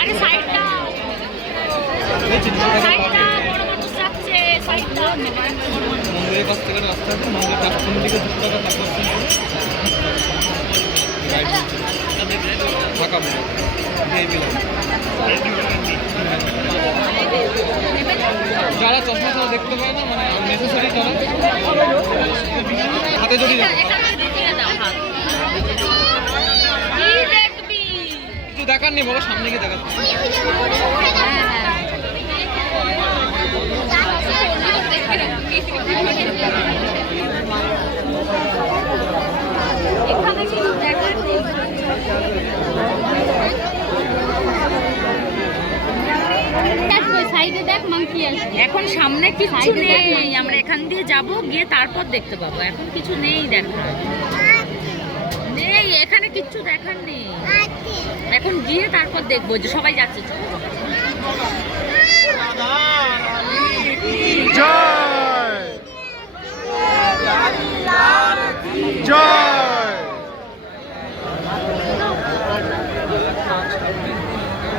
আরে সাইডটা সাইডটা বড় মানুষ যাচ্ছে সাইডটা মন্দিরের কাছ থেকে রাস্তা আছে, মন্দিরের কাছ দিকে 2 টাকা টাকা ফাঁকা যারা চশমা ছাড়া দেখতে পায় না, মানে নেসেসারি যারা হাতে যদি কিছু দেখার নেই বাবা, সামনে গিয়ে দেখাচ্ছে। এখন সামনে কিছু নেই, আমরা এখান দিয়ে যাব, গিয়ে তারপর দেখতে পাবো। এখন কিছু নেই দেখার, নেই এখানে কিচ্ছু দেখার নেই। এখন গিয়ে তারপর দেখবো যে সবাই যাচ্ছে।